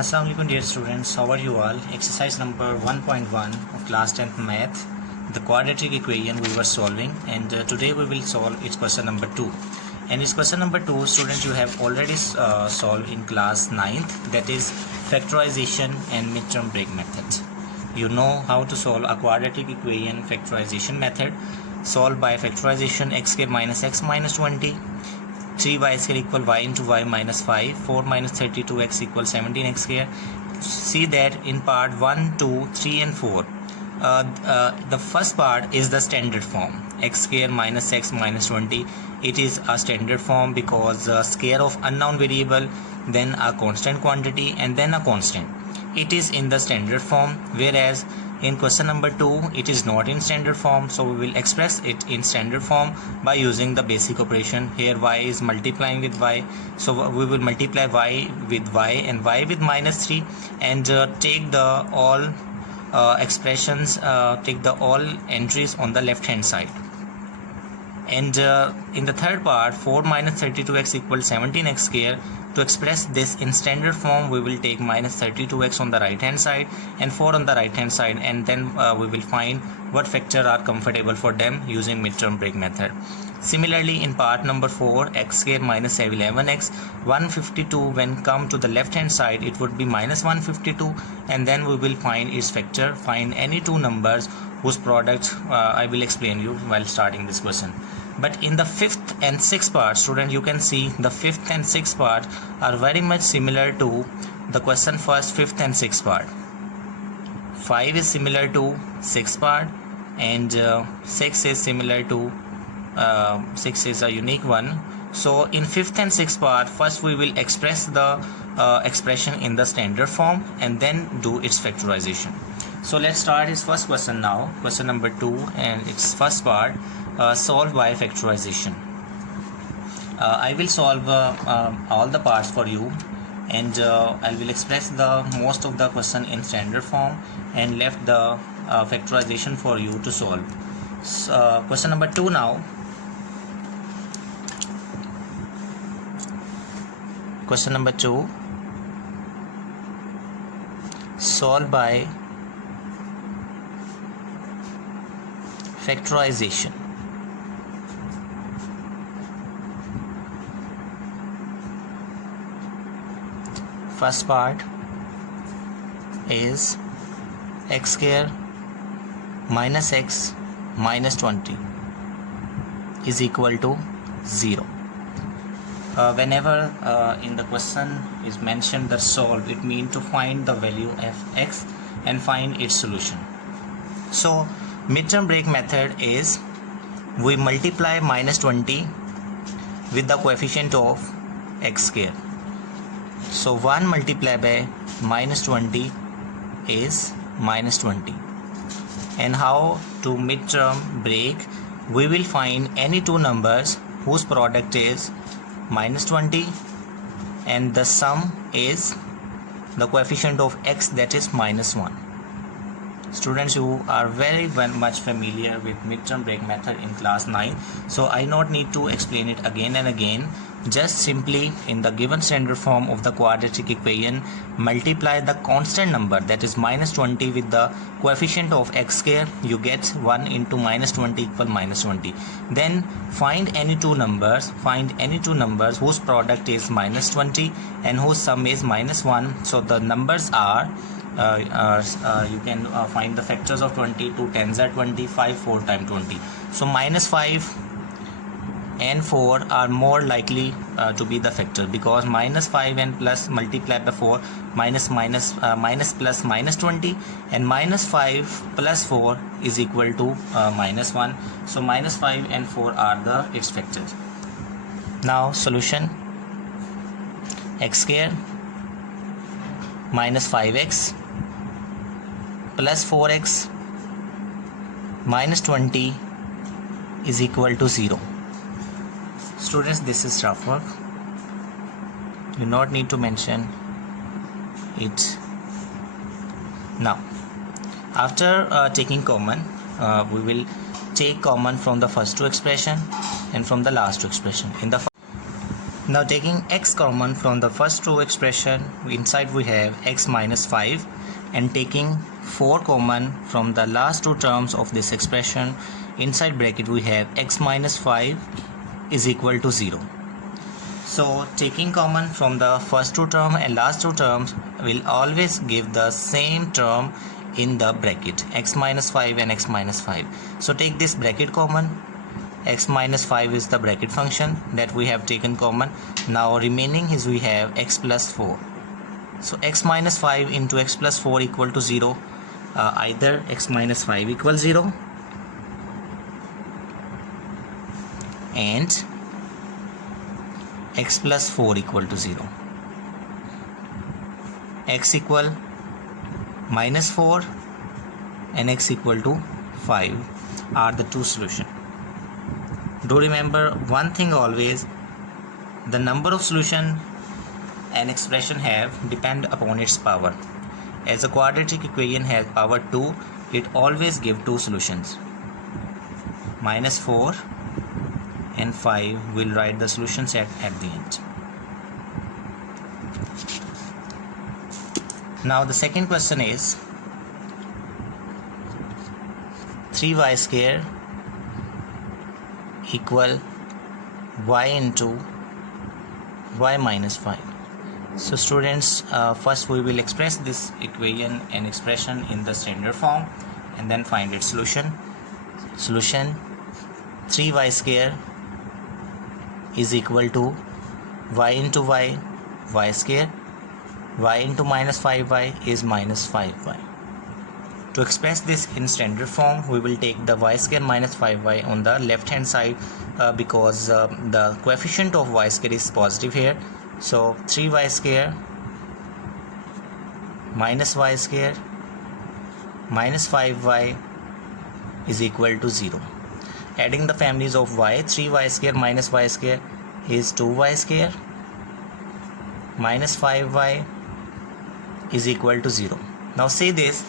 Assalamu alaikum dear students, how are you all? Exercise number 1.1 of class 10th math, the quadratic equation we were solving, and today we will solve its question number 2. And its question number 2, students, you have already solved in class 9th, that is factorization and midterm break method. You know how to solve a quadratic equation factorization method. Solve by factorization x square minus x minus 20, 3y square equal y into y minus 5, 4 minus 32x equals 17x square. See that in part 1, 2, 3 and 4, the first part is the standard form, x square minus x minus 20. It is a standard form because square of unknown variable, then a constant quantity and then a constant. It is in the standard form, whereas in question number 2 it is not in standard form, so we will express it in standard form by using the basic operation. Here y is multiplying with y, so we will multiply y with y and y with minus 3 and take the all expressions, take the all entries on the left hand side. And in the third part, 4 minus 32x equals 17x square. To express this in standard form, we will take minus 32x on the right hand side and 4 on the right hand side, and then we will find what factor are comfortable for them using midterm break method. Similarly, in part number 4, x square minus 11x 152, when come to the left hand side it would be minus 152, and then we will find its factor. Find any two numbers whose product I will explain you while starting this question. But in the fifth and sixth part, student, you can see the fifth and sixth part are very much similar to the question first, fifth and sixth part. 5 is similar to sixth part, and 6 is similar to 6 is a unique one. So in fifth and sixth part, first we will express the expression in the standard form and then do its factorization. So let's start his first question now, question number 2, and its first part, solve by factorization. I will solve all the parts for you, and I will express the most of the question in standard form and left the factorization for you to solve. So, question number 2 now. Question number 2, solve by factorization. First part is x square minus x minus 20 is equal to 0. Whenever in the question is mentioned the solve, it means to find the value of x and find its solution. So midterm break method is we multiply minus 20 with the coefficient of x square. So 1 multiplied by minus 20 is minus 20. And how to midterm break? We will find any two numbers whose product is minus 20 and the sum is the coefficient of x, that is minus 1. Students, you are very much familiar with midterm break method in class 9, so I not need to explain it again and again. Just simply in the given standard form of the quadratic equation, multiply the constant number, that is minus 20, with the coefficient of x square. You get 1 into minus 20 equal minus 20. Then find any two numbers, whose product is minus 20 and whose sum is minus 1. So the numbers are you can find the factors of 20. 2 tens are 20, 5 4 times 20. So minus 5 and 4 are more likely to be the factor, because minus 5 and plus multiplied by 4, minus plus minus 20, and minus 5 plus 4 is equal to minus 1. So minus 5 and 4 are its factors. Now solution: x square minus 5x plus 4x minus 20 is equal to 0. Students, this is rough work. You not need to mention it. Now, after taking common, we will take common from the first two expression and from the last two expression. Now taking x common from the first row expression, inside we have x minus 5, and taking 4 common from the last two terms of this expression, inside bracket we have x minus 5 is equal to 0. So taking common from the first two terms and last two terms will always give the same term in the bracket, x minus 5 and x minus 5. So take this bracket common. X minus 5 is the bracket function that we have taken common. Now remaining is we have x plus 4. So x minus 5 into x plus 4 equal to 0. Either x minus 5 equals 0 and x plus 4 equal to 0. X equal minus 4 and x equal to 5 are the two solutions. Do remember one thing always, the number of solution an expression have depend upon its power. As a quadratic equation has power 2, it always give two solutions. Minus 4 and 5 will write the solution set at the end. Now the second question is 3y square equal y into y minus 5. So students, first we will express this equation and expression in the standard form and then find its solution. Solution 3y square is equal to y into y, y square. Y into minus 5y is minus 5y. To express this in standard form, we will take the y square minus 5y on the left hand side because the coefficient of y square is positive here. So 3y square minus y square minus 5y is equal to 0. Adding the families of y, 3y square minus y square is 2y square minus 5y is equal to 0. Now say this,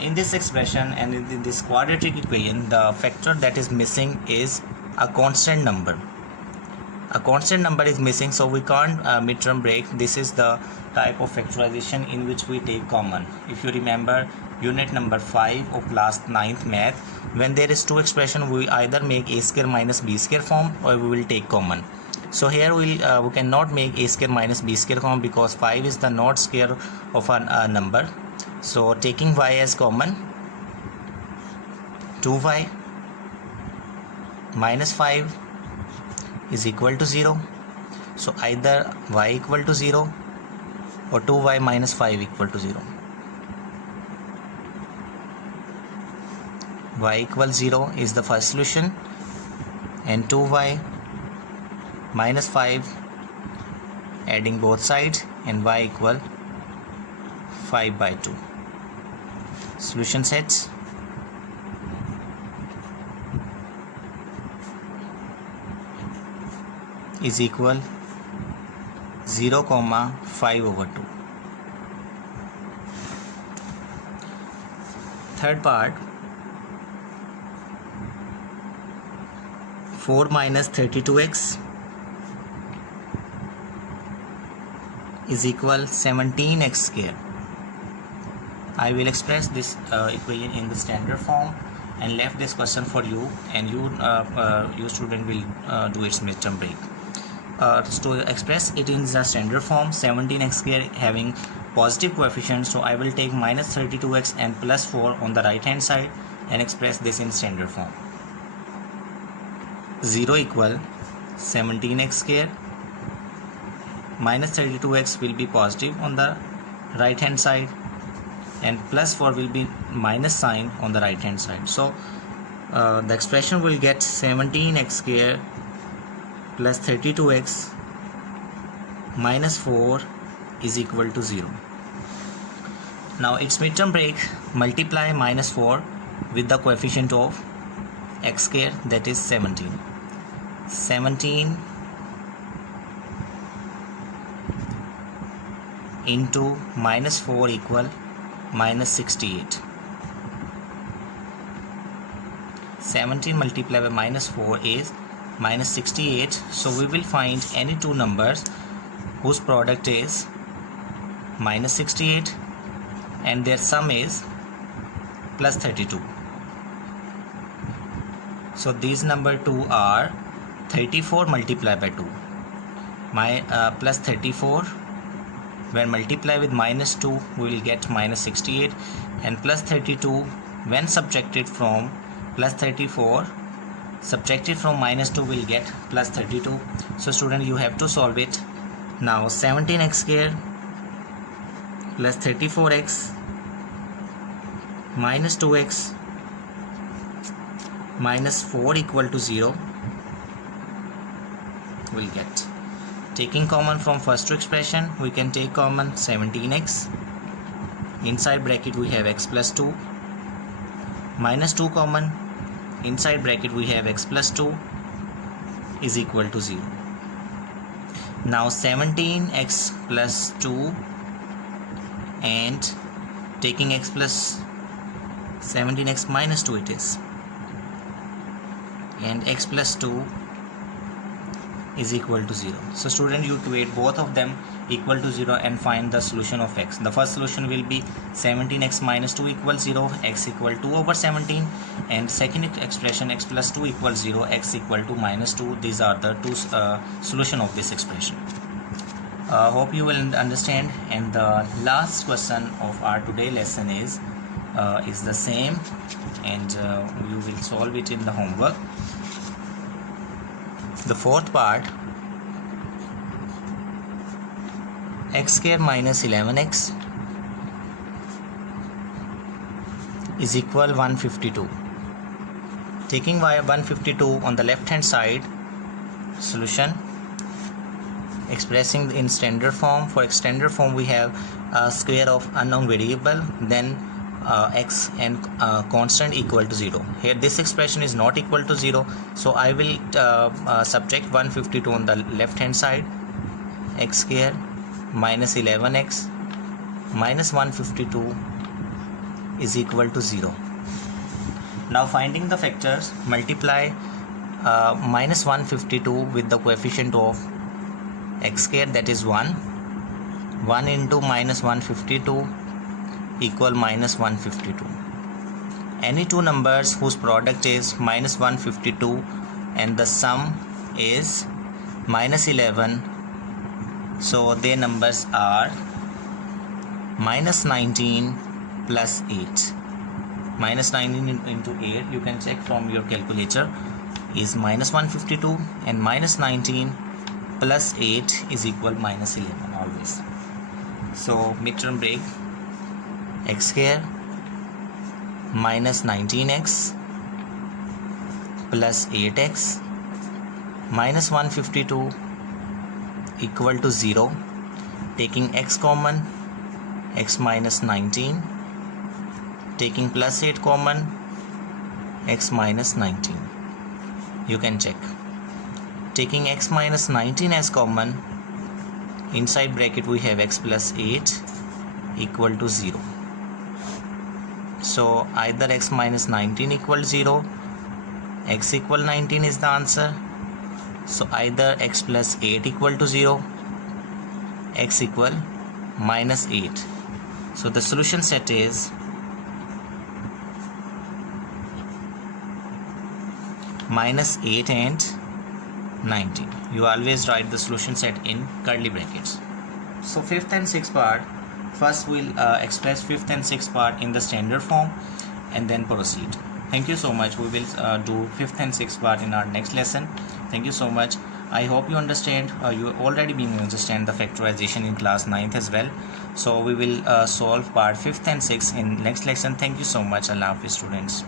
in this expression and in this quadratic equation, the factor that is missing is a constant number. A constant number is missing, so we can't midterm break. This is the type of factorization in which we take common. If you remember unit number 5 of class 9th math, when there is two expression, we either make a square minus b square form or we will take common. So here we cannot make a square minus b square form because 5 is the not square of a number. So taking y as common, 2y minus 5 is equal to 0. So either y equal to 0 or 2y minus 5 equal to 0. Y equals 0 is the first solution and 2y minus 5 adding both sides and y equal 5 by 2. Solution sets is equal 0, 5 over 2. Third part, 4 minus 32x is equal 17x square. I will express this equation in the standard form and left this question for you, and you student will do its midterm break. To express it in the standard form, 17x square having positive coefficient, so I will take minus 32x and plus 4 on the right hand side and express this in standard form. 0 equal 17x square minus 32x will be positive on the right hand side and plus 4 will be minus sign on the right hand side. So the expression will get 17x square plus 32x minus 4 is equal to 0. Now its midterm break, multiply minus 4 with the coefficient of x square, that is 17. 17 into minus 4 equal minus 68. 17 multiplied by minus 4 is minus 68. So we will find any two numbers whose product is minus 68 and their sum is plus 32. So these number two are 34 multiplied by 2. Plus 34, when multiply with minus 2 we will get minus 68, and plus 32 when subtracted from plus 34, subtracted from minus 2 will get plus 32. So student, you have to solve it. Now 17x square plus 34x minus 2x minus 4 equal to 0 will get. Taking common from first two expression, we can take common 17x. Inside bracket we have x plus 2. Minus 2 common. Inside bracket we have x plus 2 is equal to 0. Now 17x plus 2 and taking x plus 17x minus 2 it is, and x plus 2 is equal to 0. So student, you equate both of them equal to 0 and find the solution of x. The first solution will be 17x minus 2 equals 0, x equal 2 over 17, and second expression x plus 2 equals 0, x equal to minus 2. These are the two solution of this expression. Hope you will understand. And the last question of our today lesson is the same, and you will solve it in the homework. The fourth part, x square minus 11x is equal 152. Taking 152 on the left hand side, solution expressing in standard form. For standard form we have a square of unknown variable, then x and constant equal to 0. Here this expression is not equal to 0, so I will subtract 152 on the left hand side. X square minus 11x minus 152 is equal to 0. Now finding the factors, multiply minus 152 with the coefficient of x square, that is 1. 1 into minus 152 equal minus 152. Any two numbers whose product is minus 152 and the sum is minus 11, so their numbers are minus 19 plus 8. Minus 19 into 8, you can check from your calculator, is minus 152, and minus 19 plus 8 is equal minus 11 always. So midterm break, x square minus 19x plus 8x minus 152 equal to 0. Taking x common, x minus 19. Taking plus 8 common, x minus 19. You can check. Taking x minus 19 as common, inside bracket we have x plus 8 equal to 0. So either x minus 19 equals 0, x equal 19 is the answer. So either x plus 8 equal to 0, x equal minus 8. So the solution set is minus 8 and 19. You always write the solution set in curly brackets. So fifth and sixth part, first we'll express fifth and sixth part in the standard form and then proceed. Thank you so much. We will do fifth and sixth part in our next lesson. Thank you so much. I hope you understand. You already been understand the factorization in class 9th as well. So we will solve part 5th and 6th in next lesson. Thank you so much. Allah Hafiz students.